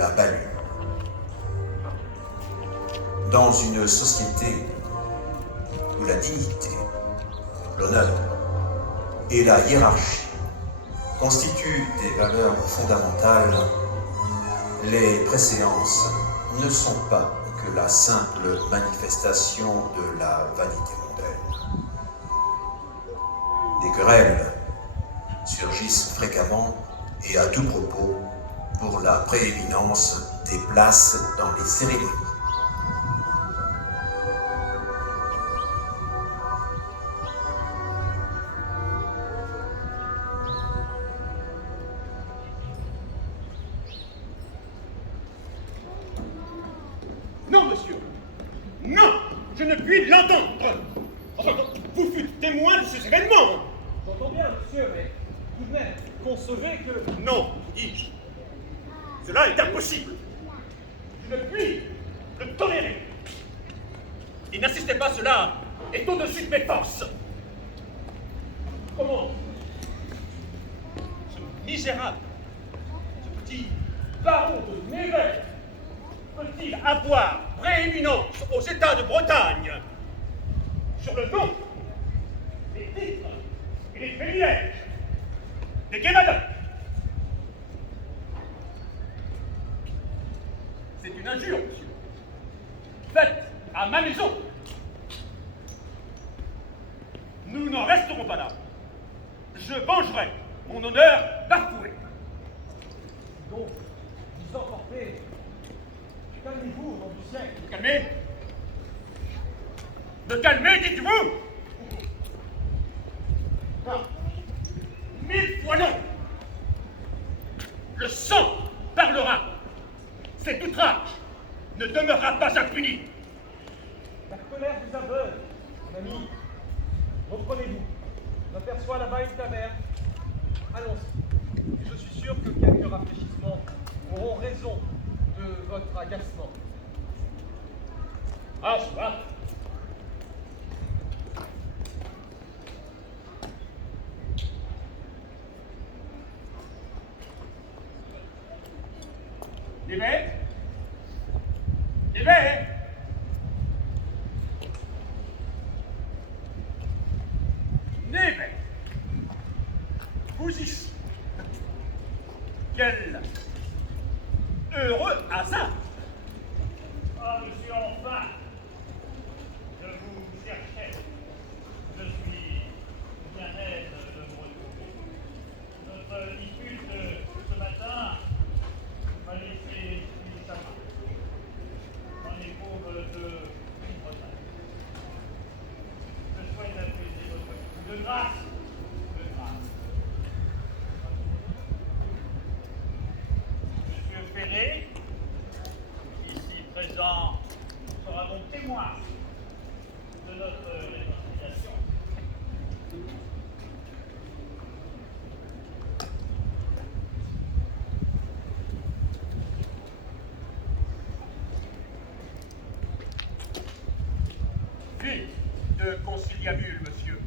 La balue. Dans une société où la dignité, l'honneur et la hiérarchie constituent des valeurs fondamentales, les préséances ne sont pas que la simple manifestation de la vanité mondaine. Des querelles surgissent fréquemment et à tout propos pour la prééminence des places dans les cérémonies. Non, monsieur! Non! Je ne puis l'entendre! Enfin, vous fûtes témoin de ces événements! J'entends bien, monsieur, mais tout de même, concevez que... Non, dis-je. Cela est impossible. Je ne puis le tolérer. Et n'insistez pas, cela est au-dessus de mes forces. Comment ce misérable, ce petit baron de Nevers peut-il avoir prééminence aux États de Bretagne sur le nom, les titres et les privilèges des Guémadins? C'est une injure, monsieur, faite à ma maison. Nous n'en resterons pas là. Je vengerai mon honneur bafoué. Donc, vous emportez... Calmez-vous, au nom du siècle. Me calmer? Me calmer, dites-vous? Non. 1000 fois non. Le sang parlera. Cet outrage ne demeurera pas impuni. La colère vous aveugle, mon ami. Reprenez-vous. J'aperçois là-bas une taverne. Allons-y. Je suis sûr que quelques rafraîchissements auront raison de votre agacement. Ah, soit. L'évêque? L'évêque? L'évêque? Vous ici? Quel heureux hasard! Ah, monsieur, enfin! Je vous cherchais. Je suis bien aise de vous retrouver. Notre dispute ce matin m'a laissé sur sa main. J'en éprouve de Bretagne. Je souhaite apaiser votre coup de grâce. De grâce. Monsieur Ferré, ici présent, sera donc témoin de notre réconciliation. Vite de conciliabule, monsieur.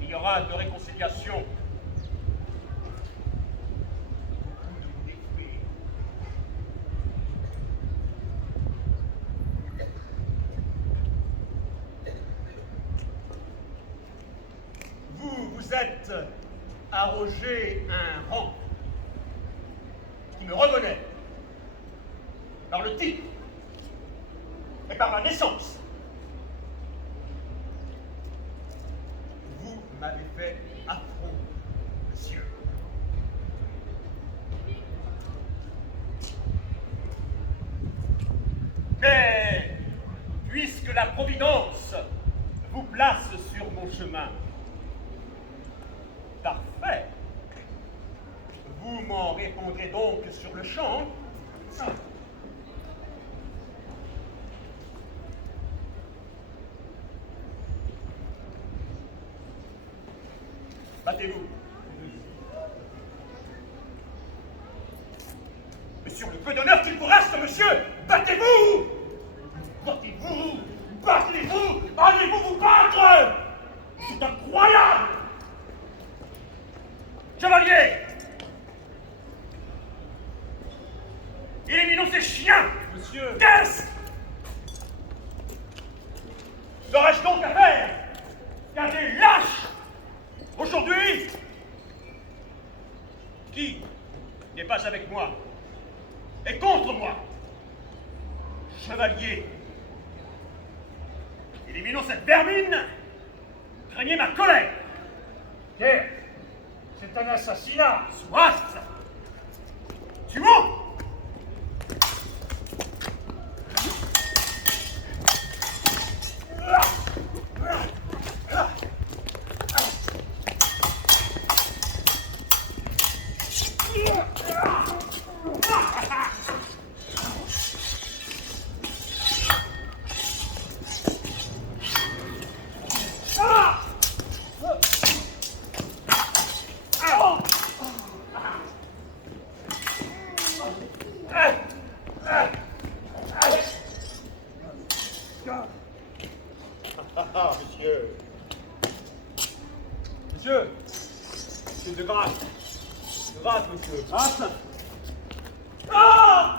Il y aura de réconciliation. Vous êtes arrogé un rang qui me revenait par le titre et par la naissance. Vous m'avez fait affront, monsieur. Mais puisque la Providence vous place sur mon chemin, parfait. Vous m'en répondrez donc sur le champ. Battez-vous. Mais sur le peu d'honneur qu'il vous reste, monsieur, battez-vous! Battez-vous! Battez-vous! Allez-vous vous battre! C'est incroyable! Chevalier! Éliminons ces chiens! Monsieur! Qu'est-ce? Serais-je donc à faire qu'un des lâches aujourd'hui qui n'est pas avec moi et contre moi? Chevalier, éliminons cette vermine, craignez ma colère. Pierre, c'est un assassinat. Soit! Tuons! Ah, monsieur. Monsieur. Monsieur de grâce. De grâce, monsieur. Grâce. Ah!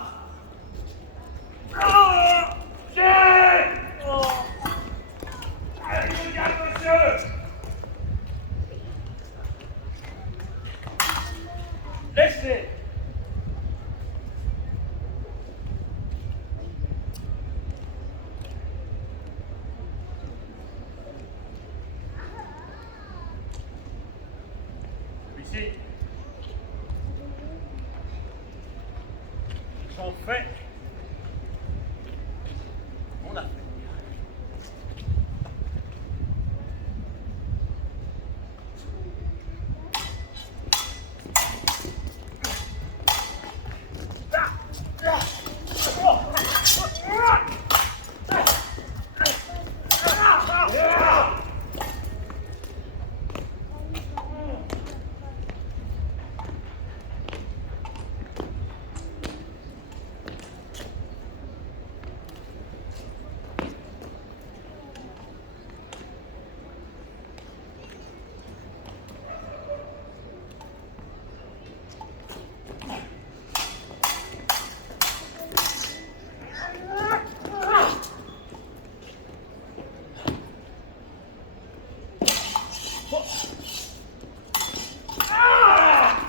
Ah! J'ai! Oh. Allez, je garde, monsieur! Laissez! Celui-ci, j'en fais mon affaire.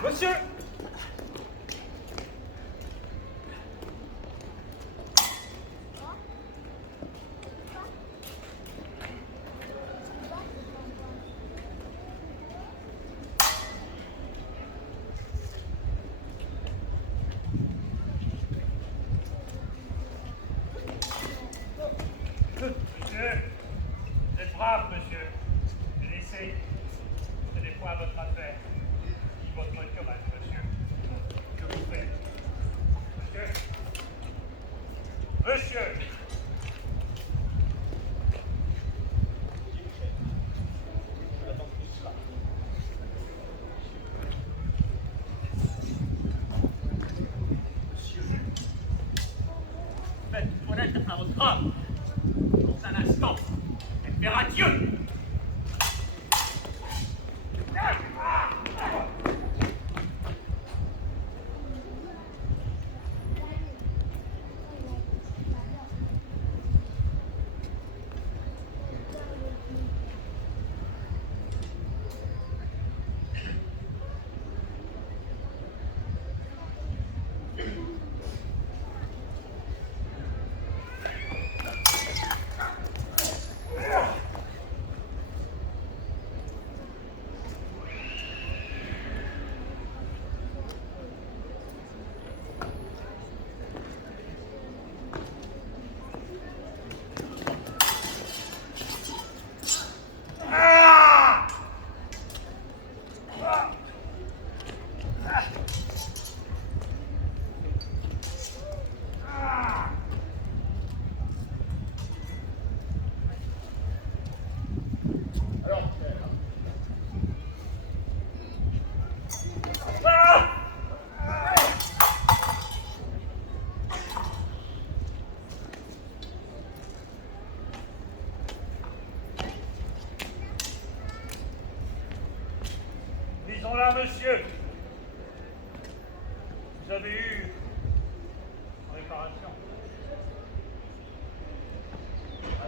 Monsieur. Monsieur, vous êtes brave, monsieur. Laissez. Ce n'est point votre affaire. Ni votre querelle, monsieur. Que vous faites? Monsieur. Monsieur. Faites connaître à votre homme, dans un instant, et faire adieu. monsieur. Vous avez eu réparation.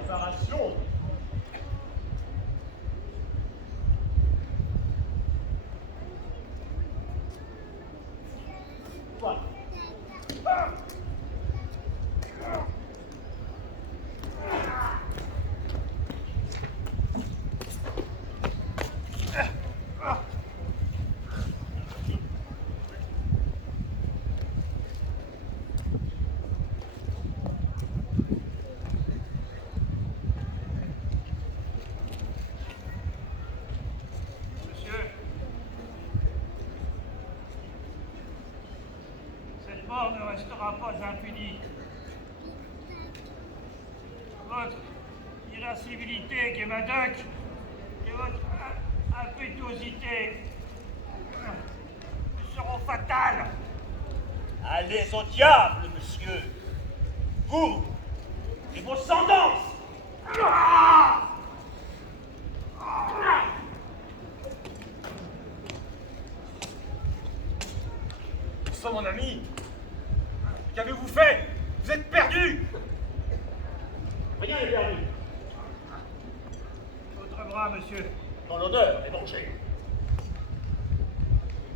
Réparation. Quoi? Monsieur, cette mort ne restera pas impunie. Votre irascibilité, Guémadoc, et votre impétuosité seront fatales. Allez au diable, monsieur. Vous et vos sentences. Sans mon ami, qu'avez-vous fait? Vous êtes perdu! Rien n'est perdu. Votre bras, monsieur. Dans l'odeur est mangé.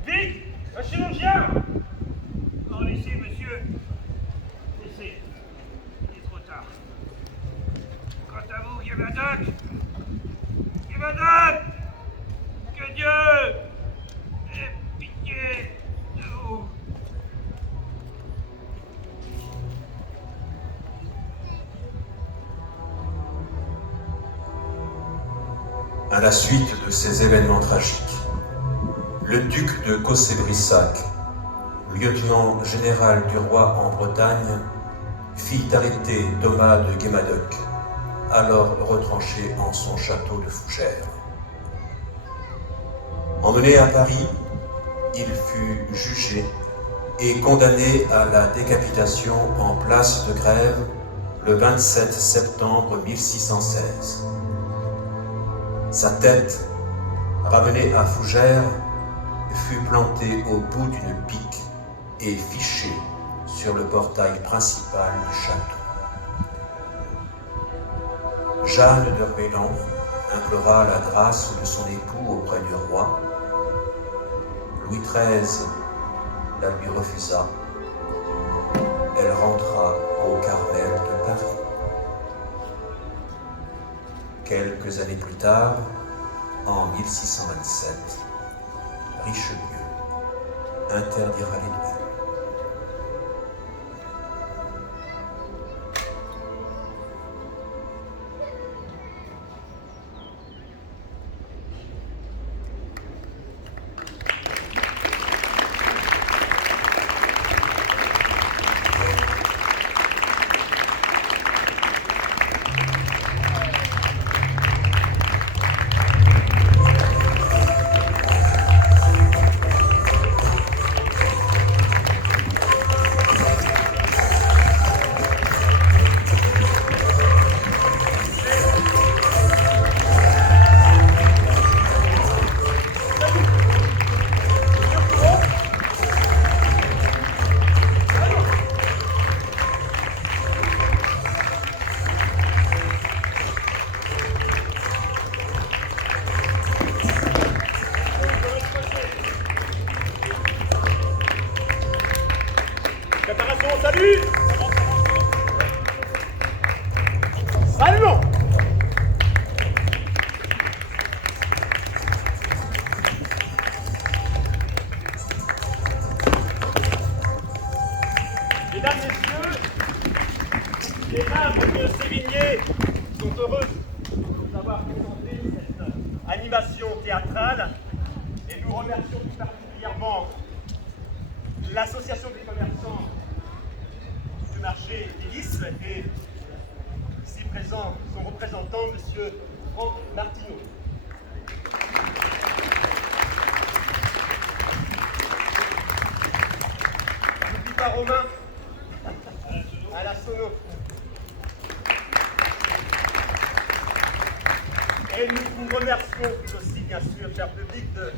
Vite! Un chirurgien! Non, laissez, monsieur. Laissez. Il est trop tard. Quant à vous, Guémadoc, que Dieu ait pitié de vous. À la suite de ces événements tragiques, le duc de Cossé-Brissac, lieutenant général du roi en Bretagne, fit arrêter Thomas de Guémadoc, alors retranché en son château de Fougères. Emmené à Paris, il fut jugé et condamné à la décapitation en place de Grève le 27 septembre 1616. Sa tête, ramenée à Fougères, fut plantée au bout d'une pique et fichée sur le portail principal du château. Jeanne d'Orléans implora la grâce de son époux auprès du roi. Louis XIII la lui refusa. Elle rentra au Carmel de Paris. Quelques années plus tard, en 1627, Richelieu interdira les duels. Caparation, salut! Saluons! Mesdames, Messieurs, les dames de Sévigné sont heureuses de nous avoir présenté cette animation théâtrale et nous remercions tout particulièrement l'Association des commerçants du marché des Lys et ici présent son représentant, M. Franck Martineau. N'oublie pas Romain à la sono. Et nous vous remercions aussi, bien sûr, cher public, de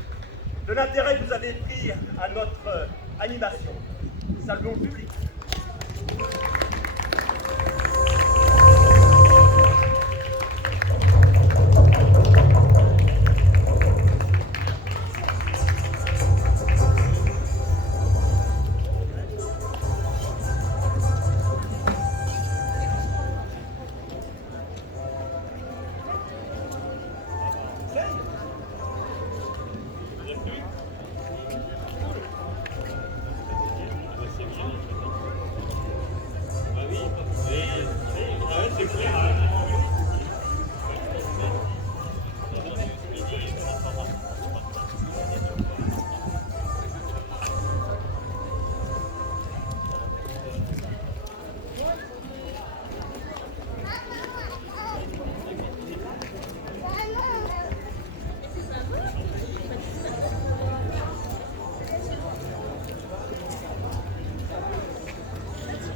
de l'intérêt que vous avez pris à notre animation. Saluons le public.